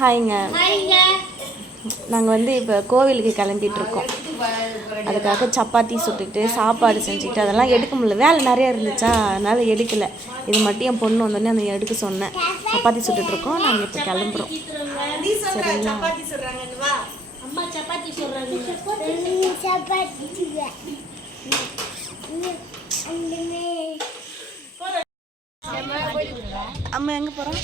ஹாய்ங்க. நாங்கள் வந்து இப்போ கோவிலுக்கு கிளம்பிகிட்ருக்கோம். அதுக்காக சப்பாத்தி சுட்டுட்டு சாப்பாடு செஞ்சுக்கிட்டு அதெல்லாம் எடுக்க முடியல, வேலை நிறையா இருந்துச்சா, அதனால் எடுக்கலை. இது மட்டும் என் பொண்ணு வந்தோடனே அந்த எடுக்க சொன்னேன். சப்பாத்தி சுட்டுட்ருக்கோம். நாங்கள் இப்போ கிளம்புறோம். சரிங்களா? அம்மா எங்கே போகிறோம்?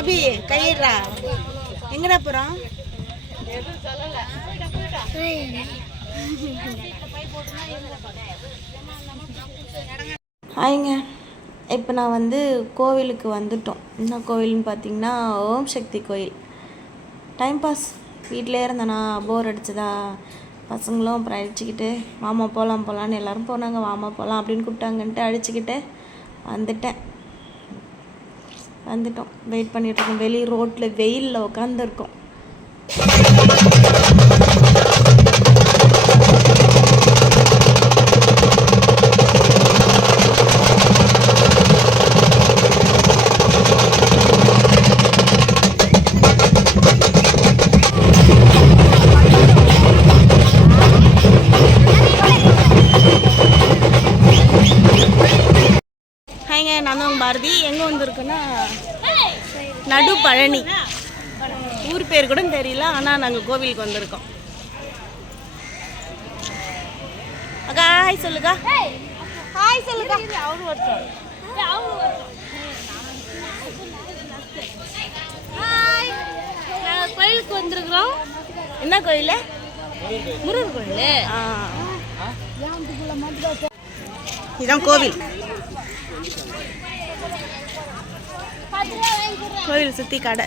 அபி கையிடுறா. எங்கடா போகிறோம்? ஹாய்ங்க. இப்போ நான் வந்து கோவிலுக்கு வந்துட்டோம். என்ன கோவில்னு பார்த்தீங்கன்னா ஓம் சக்தி கோயில். டைம் பாஸ் வீட்டிலே இருந்தேனா, போர் அடிச்சதா, பசங்களும் அப்புறம் அடிச்சுக்கிட்டு வாமா போகலான்னு எல்லோரும் போனாங்க. வாமா போகலாம் அப்படின்னு கூப்பிட்டாங்கன்ட்டு அடிச்சுக்கிட்டு வந்துட்டோம். வெயிட் பண்ணிகிட்ருக்கோம். வெளியே ரோட்டில் வெயிலில் உட்காந்துருக்கோம். நான் தான் பாரதி. எங்கே வந்திருக்குன்னா நடு பழனி. ஊர் பேர் கூட தெரியல, ஆனால் நாங்கள் கோவிலுக்கு வந்திருக்கோம். அக்கா ஹாய் சொல்லுக்கா. ஹாய் சொல்லுக்கா. கோயிலுக்கு வந்திருக்கிறோம். என்ன கோயில்? முருகன் கோயில். இதுதான் கோவில். கோவில் சுற்றி கடை.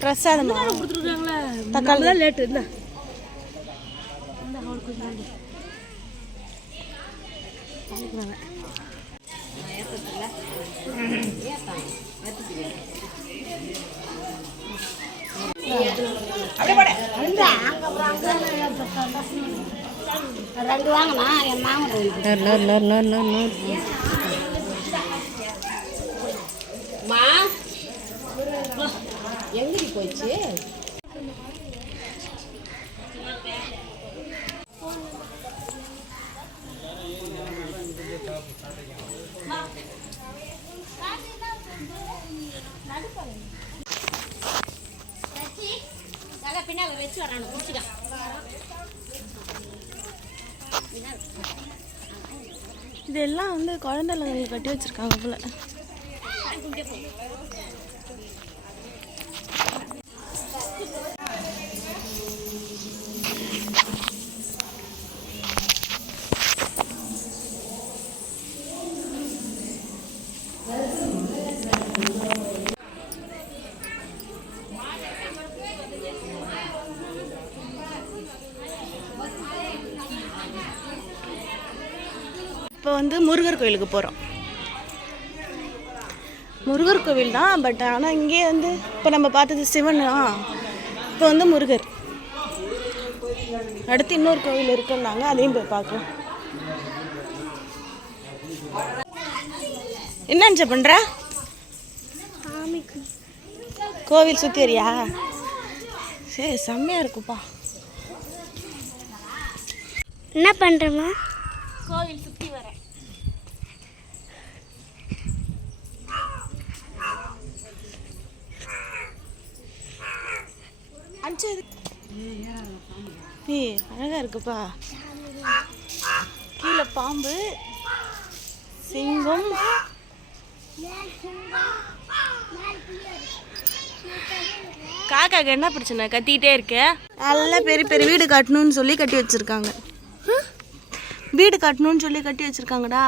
பிரசாதம் தக்காளி தான் லேட்டு இல்லை. ரெண்டு வாங்கண்ணா. என் மா எங்கடி போயிடுச்சு? பின்னால வச்சு வரானு குடிச்சுக்க. இதெல்லாம் வந்து குழந்தைங்களுக்கு கட்டி வச்சிருக்காங்க போல. இப்போ வந்து முருகர் கோயிலுக்கு போகிறோம். முருகர் கோவில் தான், பட் ஆனால் இங்கே வந்து இப்போ நம்ம பார்த்தது சிவன். இப்போ வந்து முருகர். அடுத்து இன்னொரு கோவில் இருக்குன்னாங்க, அதையும் போய் பார்க்கலாம். என்னஞ்ச பண்ணுற? கோவில் சுற்றி வரியா? சரி, செம்மையாக இருக்குப்பா. என்ன பண்ணுறேம்மா? கோவில் சுற்றி வரேன். அழகா இருக்குப்பா. கீழே பாம்பு, சிங்கம். காக்காக்கு என்ன பிரச்சனை? கத்திக்கிட்டே இருக்க. நல்ல பெரிய பெரிய வீடு கட்டணும்னு சொல்லி கட்டி வச்சிருக்காங்க. வீடு கட்டணும்னு சொல்லி கட்டி வச்சிருக்காங்கடா.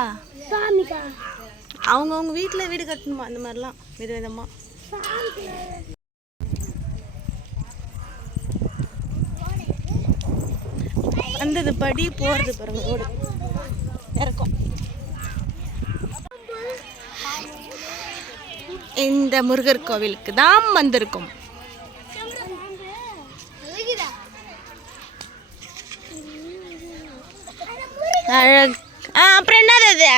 அவங்கவுங்க வீட்டில் வீடு கட்டணுமா, அந்த மாதிரிலாம் விதவிதமா. வந்தது படி போகிறது பாருங்க, ரோடு இறக்கும். இந்த முருகர் கோவிலுக்கு தான் வந்திருக்கோம். அப்புறம் என்னது அது?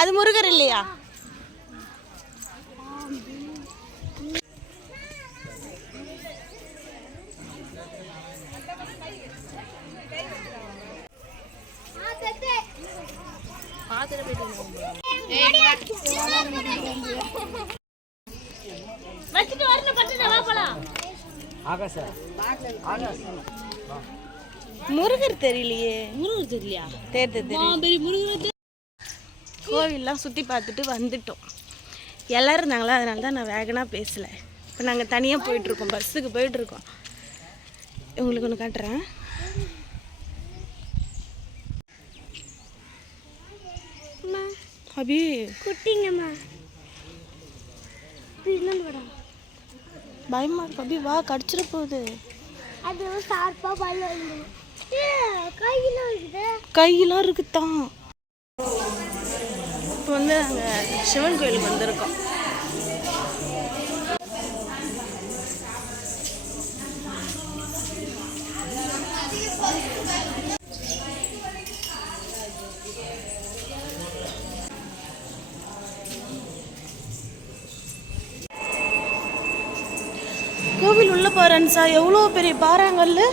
அது முருகர் இல்லையா? முருகர் தெரியலையே. முருகர் தெரியலையா? தெரியுது. கோவில்லாம் சுற்றி பார்த்துட்டு வந்துட்டோம். எல்லோரும் இருந்தாங்களா, அதனால தான் நான் வேகனாக பேசலை. இப்போ நாங்கள் தனியாக போயிட்டுருக்கோம், பஸ்ஸுக்கு போயிட்டுருக்கோம். உங்களுக்கு ஒன்று காட்டுறேன். அபி குட்டிங்கம்மா பயமா இருக்கு. அபி வா, கடிச்சிட போகுது. அது சார்பா பயம் கையெல்லாம் இருக்குதான். இப்போ வந்து நாங்கள் சிவன் கோயிலுக்கு வந்திருக்கோம். கோவில் உள்ள பாருங்க சார், எவ்வளோ பெரிய பாறாங்கல்லு.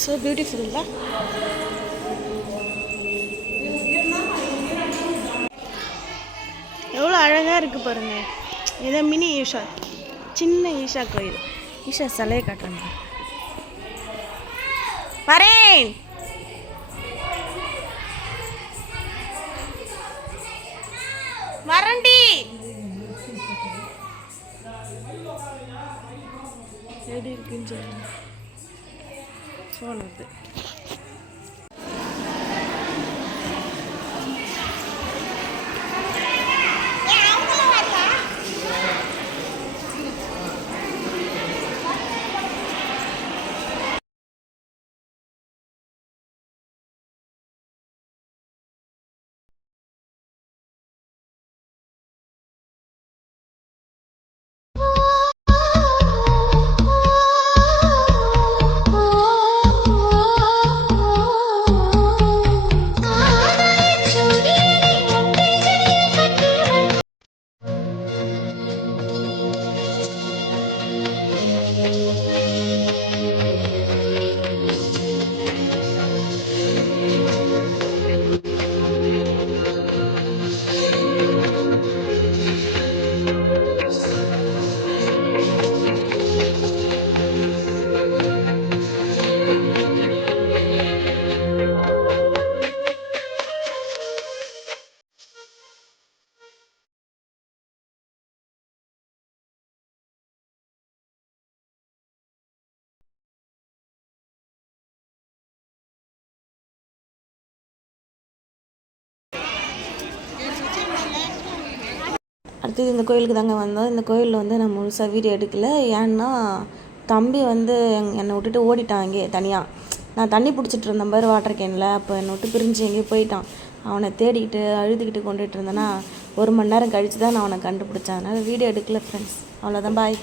ஸோ பியூட்டிஃபுல் இல்லை? எவ்வளோ அழகாக இருக்குது பாருங்க. ஏதோ மினி ஈஷா, சின்ன ஈஷா கோயில். ஈஷா சிலையை காட்டுறாங்க. வரேன். வரண்டி. எப்படி இருக்குன்னு சொல்லுங்க. ஃபோன் வருது. அடுத்தது இந்த கோயிலுக்கு தாங்க வந்தோம். இந்த கோயிலில் வந்து நான் முழுசாக வீடியோ எடுக்கலை. ஏன்னா தம்பி வந்து என்னை விட்டுட்டு ஓடிட்டான் அங்கே தனியாக. நான் தண்ணி பிடிச்சிட்டு இருந்தேன் பாரு வாட்டர் கேனில். அப்போ என்னை விட்டு பிரிஞ்சு எங்கேயோ போயிட்டான். அவனை தேடிக்கிட்டு அழுதுகிட்டு கொண்டுட்டு இருந்தேன்னா 1 மணி நேரம் கழித்து தான் நான் அவனை கண்டுபிடிச்சேன். அதனால் வீடியோ எடுக்கல ஃப்ரெண்ட்ஸ். அவ்வளோதான், பாய்.